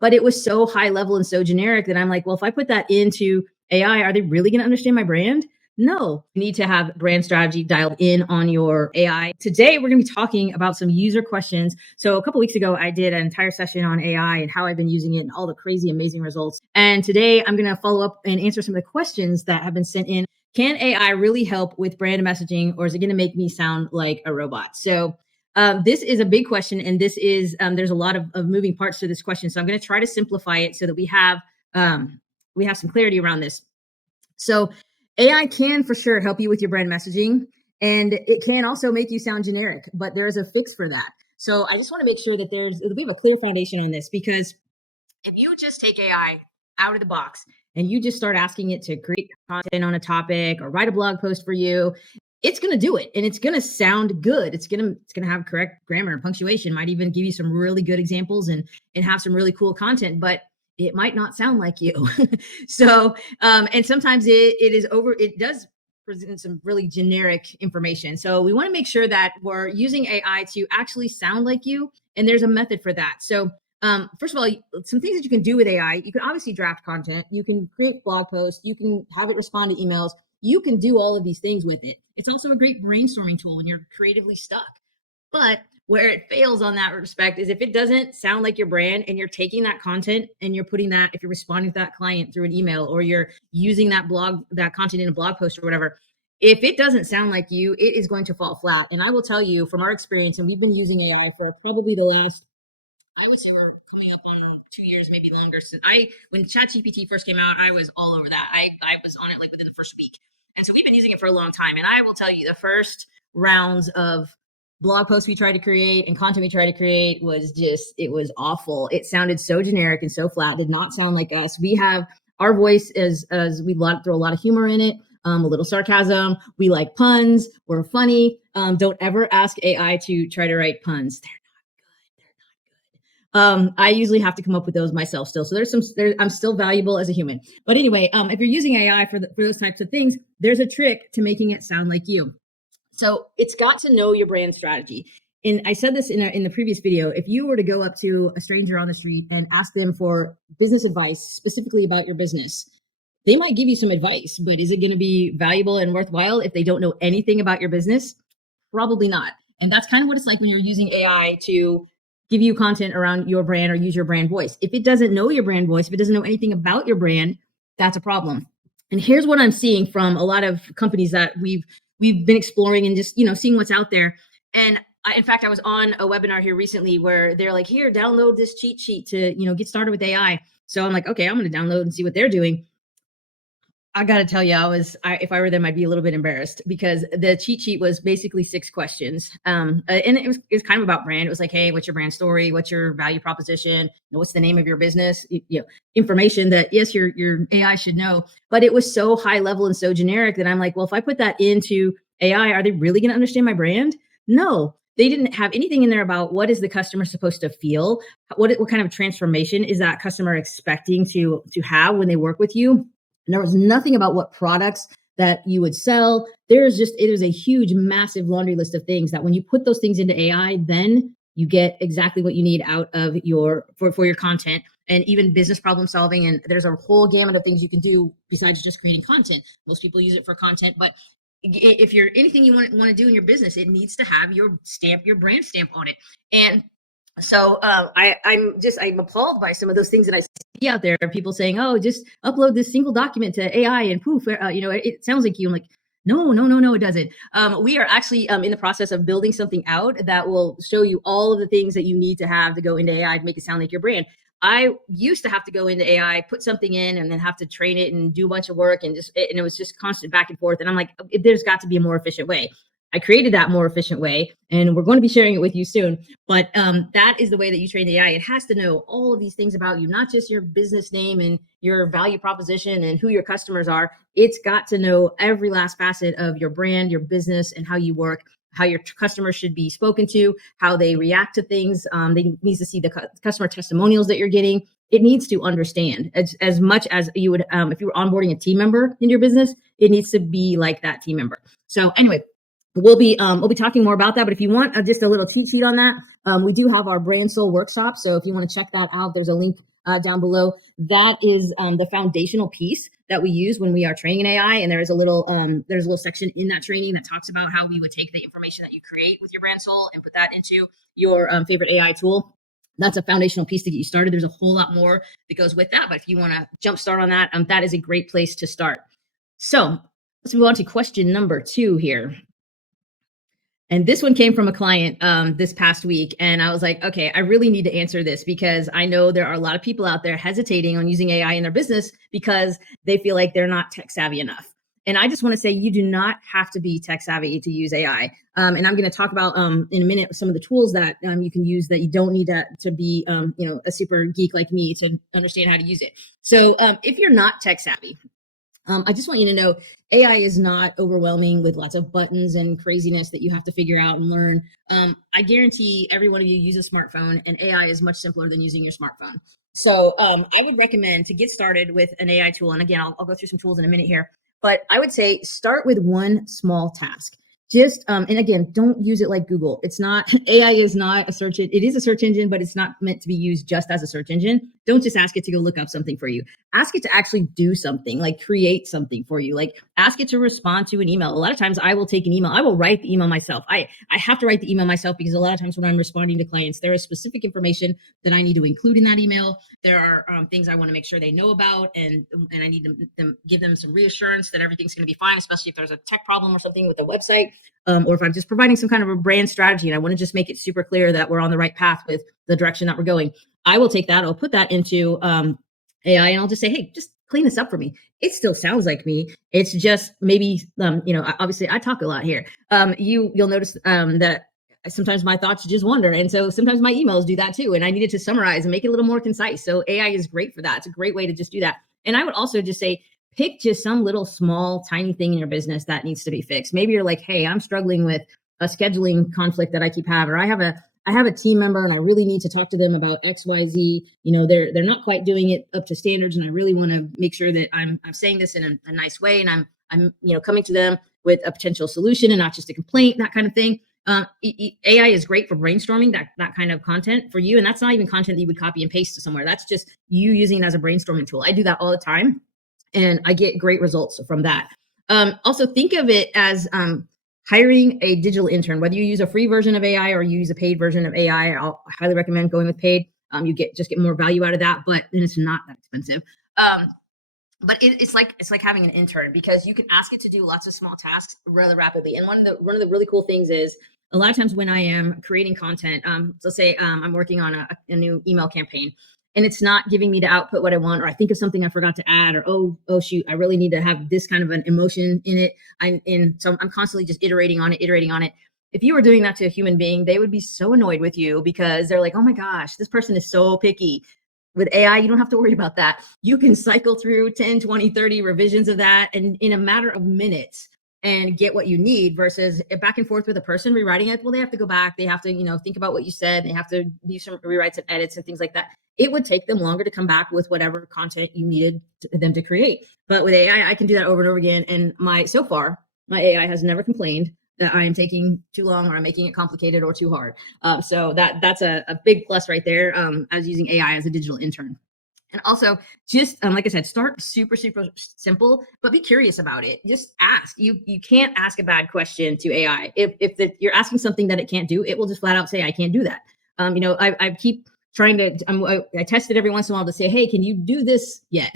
but it was so high level and so generic that I'm like, well, if I put that into AI, are they really going to understand my brand? No, you need to have brand strategy dialed in on your AI. Today, we're going to be talking about some user questions. So, a couple weeks ago, I did an entire session on AI and how I've been using it and all the crazy, amazing results. And today, I'm going to follow up and answer some of the questions that have been sent in. Can AI really help with brand messaging, or is it going to make me sound like a robot? So, this is a big question, and this is there's a lot of moving parts to this question. So, I'm going to try to simplify it so that we have some clarity around this. So AI can for sure help you with your brand messaging, and it can also make you sound generic, but there's a fix for that. So I just want to make sure that we have a clear foundation on this, because if you just take AI out of the box and you just start asking it to create content on a topic or write a blog post for you, it's going to do it, and it's going to sound good. It's going to have correct grammar and punctuation, might even give you some really good examples and have some really cool content, but it might not sound like you. So, and sometimes it does present some really generic information. So we want to make sure that we're using AI to actually sound like you. And there's a method for that. So first of all, some things that you can do with AI: you can obviously draft content, you can create blog posts, you can have it respond to emails, you can do all of these things with it. It's also a great brainstorming tool when you're creatively stuck. But where it fails on that respect is if it doesn't sound like your brand, and you're taking that content and you're putting that, if you're responding to that client through an email, or you're using that content in a blog post or whatever, if it doesn't sound like you, it is going to fall flat. And I will tell you from our experience, and we've been using AI for probably the last, I would say we're coming up on 2 years, maybe longer. When ChatGPT first came out, I was all over that. I was on it like within the first week. And so we've been using it for a long time. And I will tell you, the first rounds of blog posts we tried to create and content we tried to create it was awful. It sounded so generic and so flat, did not sound like us. We have our voice as we throw a lot of humor in it, a little sarcasm. We like puns. We're funny. Don't ever ask AI to try to write puns. I usually have to come up with those myself still. So I'm still valuable as a human. But anyway, if you're using AI for those types of things, there's a trick to making it sound like you. So it's got to know your brand strategy. And I said this in the previous video: if you were to go up to a stranger on the street and ask them for business advice specifically about your business, they might give you some advice, but is it going to be valuable and worthwhile if they don't know anything about your business? Probably not. And that's kind of what it's like when you're using AI to give you content around your brand or use your brand voice. If it doesn't know your brand voice, if it doesn't know anything about your brand, that's a problem. And here's what I'm seeing from a lot of companies that we've been exploring and just, seeing what's out there. And in fact, I was on a webinar here recently where they're like, here, download this cheat sheet to, get started with AI. So I'm like, okay, I'm going to download and see what they're doing. I got to tell you, if I were them, I'd be a little bit embarrassed, because the cheat sheet was basically 6 questions. And it was kind of about brand. It was like, hey, what's your brand story? What's your value proposition? What's the name of your business? Information that, yes, your AI should know. But it was so high level and so generic that I'm like, well, if I put that into AI, are they really going to understand my brand? No. They didn't have anything in there about what is the customer supposed to feel? What kind of transformation is that customer expecting to have when they work with you? And there was nothing about what products that you would sell. It is a huge, massive laundry list of things that when you put those things into AI, then you get exactly what you need out of for your content, and even business problem solving. And there's a whole gamut of things you can do besides just creating content. Most people use it for content, but if you're anything you want to do in your business, it needs to have your brand stamp on it. And so I'm appalled by some of those things that I see out there. People saying, "Oh, just upload this single document to AI and poof, it sounds like you." I'm like, no, it doesn't. We are actually in the process of building something out that will show you all of the things that you need to have to go into AI to make it sound like your brand. I used to have to go into AI, put something in, and then have to train it and do a bunch of work, and it was just constant back and forth. And I'm like, there's got to be a more efficient way. I created that more efficient way, and we're going to be sharing it with you soon. But that is the way that you train the AI. It has to know all of these things about you, not just your business name and your value proposition and who your customers are. It's got to know every last facet of your brand, your business, and how you work, how your customers should be spoken to, how they react to things. They needs to see the customer testimonials that you're getting. It needs to understand as much as you would if you were onboarding a team member in your business. It needs to be like that team member. So anyway, we'll be talking more about that. But if you want just a little cheat sheet on that, we do have our Brand Soul workshop. So if you want to check that out, there's a link down below. That is the foundational piece that we use when we are training an AI. And there's a little section in that training that talks about how we would take the information that you create with your brand soul and put that into your favorite AI tool. That's a foundational piece to get you started. There's a whole lot more that goes with that, but if you want to jumpstart on that, that is a great place to start. So let's move on to question number 2 here. And this one came from a client this past week. And I was like, okay, I really need to answer this because I know there are a lot of people out there hesitating on using AI in their business because they feel like they're not tech savvy enough. And I just want to say you do not have to be tech savvy to use AI. And I'm going to talk about in a minute some of the tools that you can use that you don't need to be a super geek like me to understand how to use it. So if you're not tech savvy, I just want you to know AI is not overwhelming with lots of buttons and craziness that you have to figure out and learn. I guarantee every one of you use a smartphone, and AI is much simpler than using your smartphone. So I would recommend to get started with an AI tool. And again, I'll go through some tools in a minute here, but I would say start with one small task. Just, and again, don't use it like Google. It's not, AI is not a search, it is a search engine, but it's not meant to be used just as a search engine. Don't just ask it to go look up something for you. Ask it to actually do something, like create something for you. Like ask it to respond to an email. A lot of times I will take an email. I will write the email myself. I have to write the email myself because a lot of times when I'm responding to clients, there is specific information that I need to include in that email. There are things I want to make sure they know about, and I need to give them some reassurance that everything's going to be fine, especially if there's a tech problem or something with the website. Or if I'm just providing some kind of a brand strategy and I want to just make it super clear that we're on the right path with the direction that we're going, I will take that. I'll put that into AI and I'll just say, hey, just clean this up for me. It still sounds like me. It's just maybe, obviously I talk a lot here. You'll notice that sometimes my thoughts just wander. And so sometimes my emails do that too. And I needed to summarize and make it a little more concise. So AI is great for that. It's a great way to just do that. And I would also just say, pick just some little small, tiny thing in your business that needs to be fixed. Maybe you're like, hey, I'm struggling with a scheduling conflict that I keep having, or I have a team member and I really need to talk to them about XYZ. They're not quite doing it up to standards. And I really want to make sure that I'm saying this in a nice way. And I'm coming to them with a potential solution and not just a complaint, that kind of thing. AI is great for brainstorming that kind of content for you. And that's not even content that you would copy and paste to somewhere. That's just you using it as a brainstorming tool. I do that all the time. And I get great results from that. Also, think of it as hiring a digital intern, whether you use a free version of AI or you use a paid version of AI. I'll highly recommend going with paid. You get more value out of that, but then it's not that expensive. But it's like having an intern because you can ask it to do lots of small tasks rather rapidly. And one of the really cool things is a lot of times when I am creating content, let's say I'm working on a new email campaign. And it's not giving me to output what I want, or I think of something I forgot to add, or oh shoot, I really need to have this kind of an emotion in it. So I'm constantly just iterating on it. If you were doing that to a human being, they would be so annoyed with you because they're like, oh my gosh, this person is so picky. With AI, you don't have to worry about that. You can cycle through 10, 20, 30 revisions of that and in a matter of minutes and get what you need versus back and forth with a person rewriting it. Well, they have to go back. They have to, think about what you said. They have to do some rewrites and edits and things like that. It would take them longer to come back with whatever content you needed them to create. But with AI, I can do that over and over again. And so far, my AI has never complained that I am taking too long or I'm making it complicated or too hard. So that's a big plus right there. As using AI as a digital intern. And also just, like I said, start super, super simple, but be curious about it. Just ask. You can't ask a bad question to AI. If you're asking something that it can't do, it will just flat out say, I can't do that. I keep trying to, I test it every once in a while to say, hey, can you do this yet?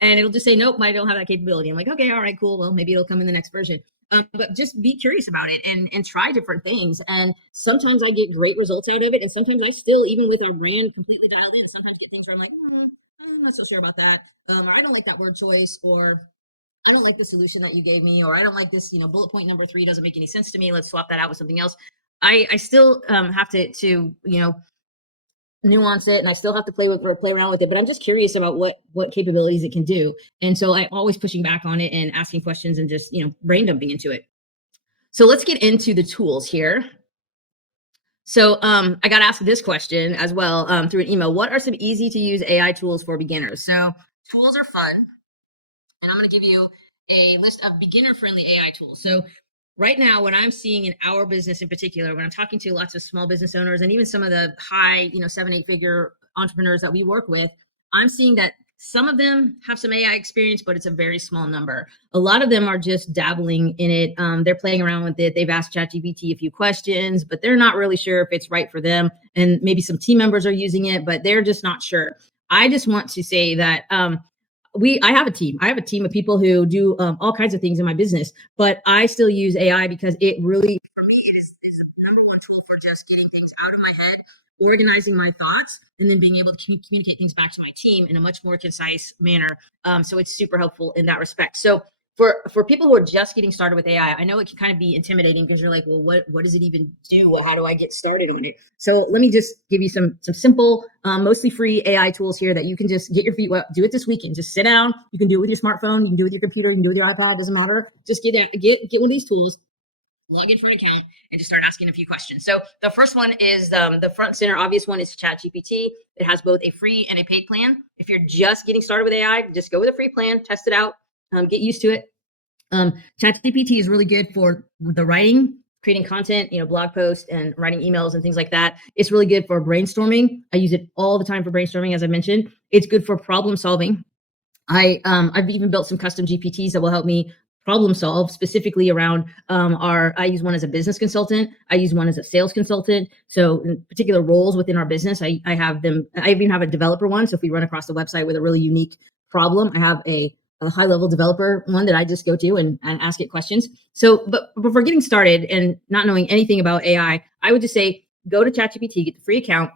And it'll just say, nope, I don't have that capability. I'm like, okay, all right, cool. Well, maybe it'll come in the next version. But just be curious about it and try different things. And sometimes I get great results out of it. And sometimes I still, even with our brand completely dialed in, sometimes get things where I'm like, I'm not so sure about that. Or I don't like that word choice, or I don't like the solution that you gave me, or I don't like this, bullet point number 3 doesn't make any sense to me. Let's swap that out with something else. I still have to nuance it, and I still have to play around with it, but I'm just curious about what capabilities it can do. And so I'm always pushing back on it and asking questions and just, brain dumping into it. So let's get into the tools here. So I got asked this question as well through an email. What are some easy to use AI tools for beginners? So tools are fun, and I'm going to give you a list of beginner friendly AI tools. So right now, what I'm seeing in our business in particular, when I'm talking to lots of small business owners and even some of the high, 7-8 figure entrepreneurs that we work with, I'm seeing that some of them have some AI experience, but it's a very small number. A lot of them are just dabbling in it. They're playing around with it. They've asked ChatGPT a few questions, but they're not really sure if it's right for them. And maybe some team members are using it, but they're just not sure. I just want to say that I have a team. I have a team of people who do all kinds of things in my business, but I still use AI because it really, for me, it is a number one tool for just getting things out of my head, organizing my thoughts, and then being able to communicate things back to my team in a much more concise manner. So it's super helpful in that respect. So for people who are just getting started with AI, I know it can kind of be intimidating because you're like, well, what does it even do? How do I get started on it? So let me just give you some simple, mostly free AI tools here that you can just get your feet wet. Do it this weekend. Just sit down. You can do it with your smartphone. You can do it with your computer. You can do it with your iPad. Doesn't matter. Just get one of these tools, log in for an account, and just start asking a few questions. So the first one is the front center obvious one is ChatGPT. It has both a free and a paid plan. If you're just getting started with AI, just go with a free plan, test it out, get used to it. ChatGPT is really good for the writing, creating content, blog posts and writing emails and things like that. It's really good for brainstorming. I use it all the time for brainstorming, as I mentioned. It's good for problem solving. I've even built some custom GPTs that will help me problem solve specifically around I use one as a business consultant. I use one as a sales consultant. So in particular roles within our business, I have them. I even have a developer one. So if we run across the website with a really unique problem, I have a high level developer one that I just go to and ask it questions. So, but for getting started and not knowing anything about AI, I would just say, go to ChatGPT, get the free account,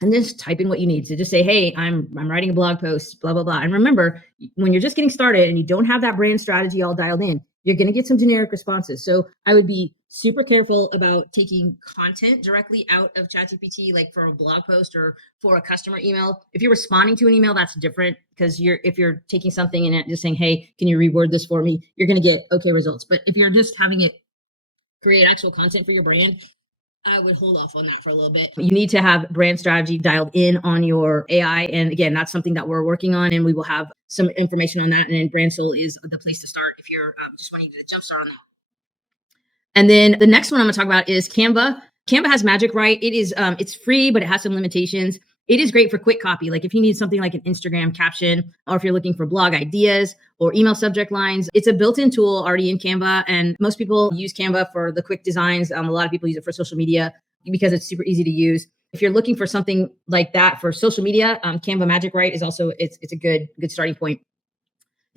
and just type in what you need. So just say, hey, I'm writing a blog post, blah, blah, blah. And remember, when you're just getting started and you don't have that brand strategy all dialed in, you're going to get some generic responses. So I would be super careful about taking content directly out of ChatGPT, like for a blog post or for a customer email. If you're responding to an email, that's different, because if you're taking something and just saying, hey, can you reword this for me? You're going to get okay results. But if you're just having it create actual content for your brand, I would hold off on that for a little bit. You need to have brand strategy dialed in on your AI. And again, that's something that we're working on, and we will have some information on that. And then Brand Soul is the place to start if you're just wanting to jumpstart on that. And then the next one I'm going to talk about is Canva. Canva has magic, right? It is, it's free, but it has some limitations. It is great for quick copy. Like if you need something like an Instagram caption, or if you're looking for blog ideas or email subject lines, it's a built-in tool already in Canva. And most people use Canva for the quick designs. A lot of people use it for social media because it's super easy to use. If you're looking for something like that for social media, Canva Magic Write is also, it's a good starting point.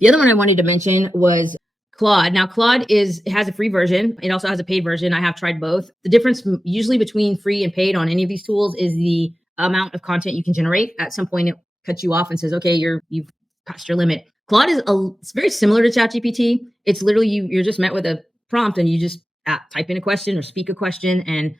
The other one I wanted to mention was Claude. Now, Claude has a free version. It also has a paid version. I have tried both. The difference usually between free and paid on any of these tools is the amount of content you can generate. At some point, it cuts you off and says, okay, you've passed your limit. Claude it's very similar to ChatGPT. It's literally you're just met with a prompt and you just type in a question or speak a question and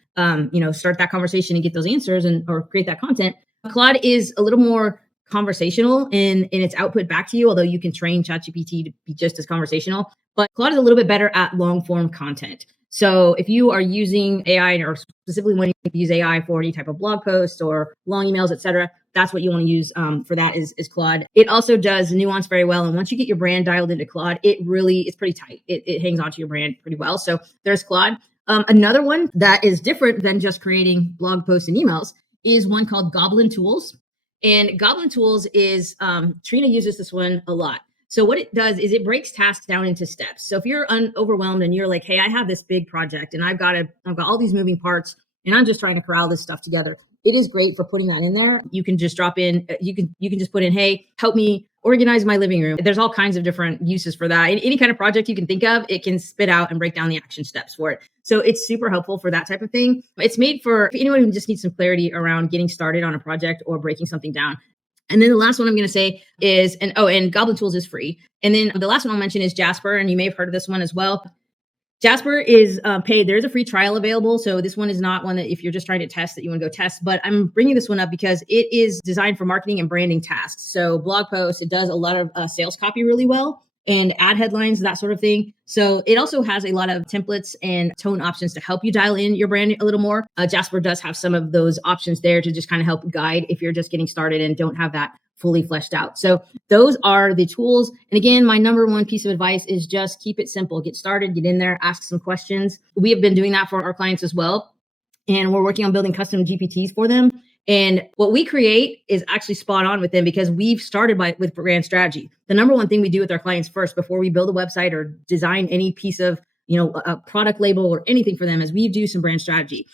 start that conversation and get those answers or create that content. Claude is a little more conversational in its output back to you, although you can train ChatGPT to be just as conversational. But Claude is a little bit better at long form content. So if you are using AI or specifically wanting to use AI for any type of blog post or long emails, etc., that's what you want to use for that is Claude. It also does nuance very well. And once you get your brand dialed into Claude, it's pretty tight. It hangs onto your brand pretty well. So there's Claude. Another one that is different than just creating blog posts and emails is one called Goblin Tools. And Goblin Tools is, Trina uses this one a lot. So what it does is it breaks tasks down into steps. So if you're overwhelmed and you're like, hey, I have this big project and I've got all these moving parts and I'm just trying to corral this stuff together, it is great for putting that in there. You can just drop in, you can just put in, hey, help me organize my living room. There's all kinds of different uses for that. Any kind of project you can think of, it can spit out and break down the action steps for it. So it's super helpful for that type of thing. It's made for anyone who just needs some clarity around getting started on a project or breaking something down. And then the last one I'm going to say is, and Goblin Tools is free. And then the last one I'll mention is Jasper. And you may have heard of this one as well. Jasper is paid. There's a free trial available. So this one is not one that if you're just trying to test that you want to go test, but I'm bringing this one up because it is designed for marketing and branding tasks. So blog posts, it does a lot of sales copy really well and ad headlines, that sort of thing. So it also has a lot of templates and tone options to help you dial in your brand a little more. Jasper does have some of those options there to just kind of help guide if you're just getting started and don't have that fully fleshed out. So those are the tools. And again, my number one piece of advice is just keep it simple. Get started, get in there, ask some questions. We have been doing that for our clients as well. And we're working on building custom GPTs for them. And what we create is actually spot on with them because we've started with brand strategy. The number one thing we do with our clients first before we build a website or design any piece of, a product label or anything for them is we do some brand strategy.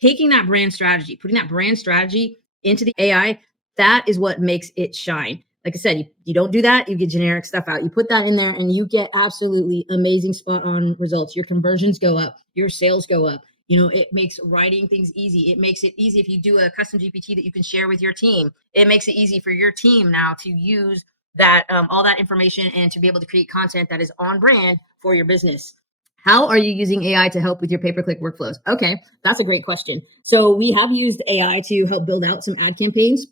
Taking that brand strategy, putting that brand strategy into the AI, that is what makes it shine. Like I said, you don't do that, you get generic stuff out. You put that in there and you get absolutely amazing spot on results. Your conversions go up, your sales go up. It makes writing things easy. It makes it easy if you do a custom GPT that you can share with your team. It makes it easy for your team now to use that all that information and to be able to create content that is on brand for your business. How are you using AI to help with your pay-per-click workflows? Okay, that's a great question. So we have used AI to help build out some ad campaigns.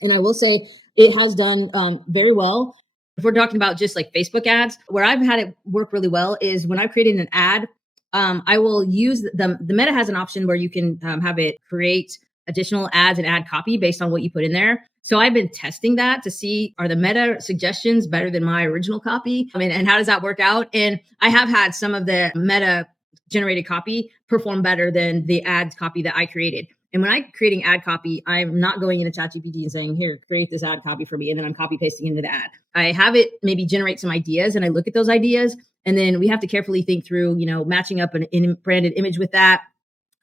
And I will say it has done very well. If we're talking about just like Facebook ads, where I've had it work really well is when I've created an ad, I will use the Meta has an option where you can have it create additional ads and ad copy based on what you put in there. So I've been testing that to see, are the Meta suggestions better than my original copy? And how does that work out? And I have had some of the Meta generated copy perform better than the ad copy that I created. And when I'm creating ad copy, I'm not going into ChatGPT and saying, here, create this ad copy for me. And then I'm copy pasting into the ad. I have it maybe generate some ideas and I look at those ideas. And then we have to carefully think through, matching up an branded image with that.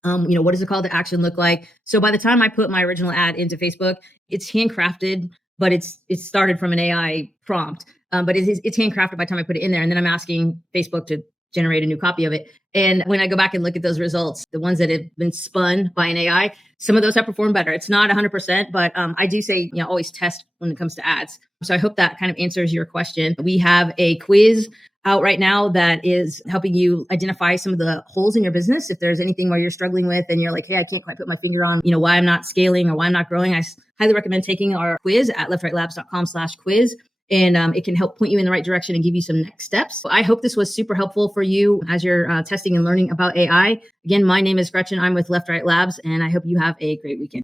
What does the call to action look like? So by the time I put my original ad into Facebook, it's handcrafted, but it's started from an AI prompt. But it's handcrafted by the time I put it in there. And then I'm asking Facebook to generate a new copy of it. And when I go back and look at those results, the ones that have been spun by an AI, some of those have performed better. It's not 100%, but I do say, always test when it comes to ads. So I hope that kind of answers your question. We have a quiz out right now that is helping you identify some of the holes in your business. If there's anything where you're struggling with and you're like, hey, I can't quite put my finger on, why I'm not scaling or why I'm not growing, I highly recommend taking our quiz at leftrightlabs.com/quiz. And it can help point you in the right direction and give you some next steps. I hope this was super helpful for you as you're testing and learning about AI. Again, my name is Gretchen. I'm with Left Right Labs, and I hope you have a great weekend.